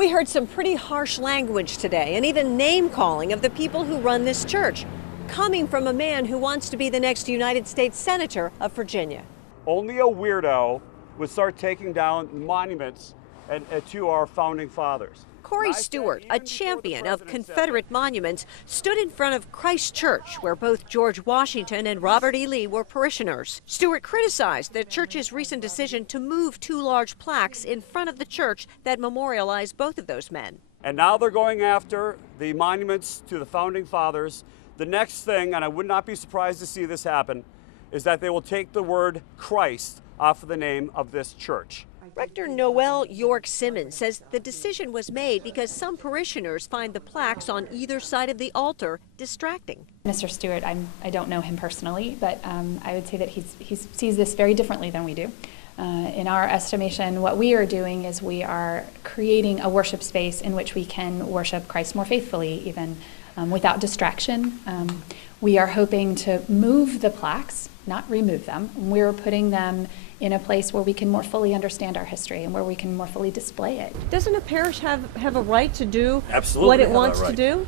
We heard some pretty harsh language today, and even name-calling of the people who run this church, coming from a man who wants to be the next United States Senator of Virginia. Only a weirdo would start taking down monuments to our founding fathers. Corey Stewart, a champion of Confederate monuments, stood in front of Christ Church, where both George Washington and Robert E. Lee were parishioners. Stewart criticized the church's recent decision to move two large plaques in front of the church that memorialize both of those men. And now they're going after the monuments to the founding fathers. The next thing, and I would not be surprised to see this happen, is that they will take the word Christ off of the name of this church. Rector Noel York Simmons says the decision was made because some parishioners find the plaques on either side of the altar distracting. Mr. Stewart, I don't know him personally, but I would say that he sees this very differently than we do. In our estimation, what we are doing is we are creating a worship space in which we can worship Christ more faithfully, even without distraction. We are hoping to move the plaques, not remove them. We're putting them in a place where we can more fully understand our history and where we can more fully display it. Doesn't a parish have a right to do Absolutely what it wants to do?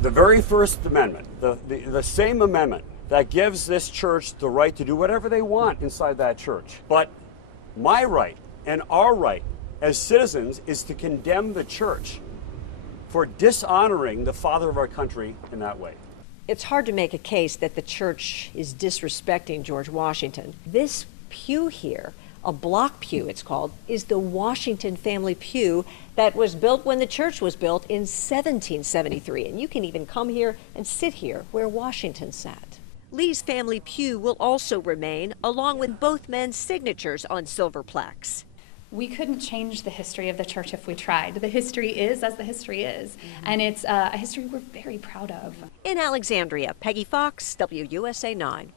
The very first amendment, the same amendment that gives this church the right to do whatever they want inside that church. But my right and our right as citizens is to condemn the church for dishonoring the father of our country in that way. It's hard to make a case that the church is disrespecting George Washington. This pew here, a block pew it's called, is the Washington family pew that was built when the church was built in 1773. And you can even come here and sit here where Washington sat. Lee's family pew will also remain, along with both men's signatures on silver plaques. We couldn't change the history of the church if we tried. The history is as the history is, and it's a history we're very proud of. In Alexandria, Peggy Fox, WUSA 9.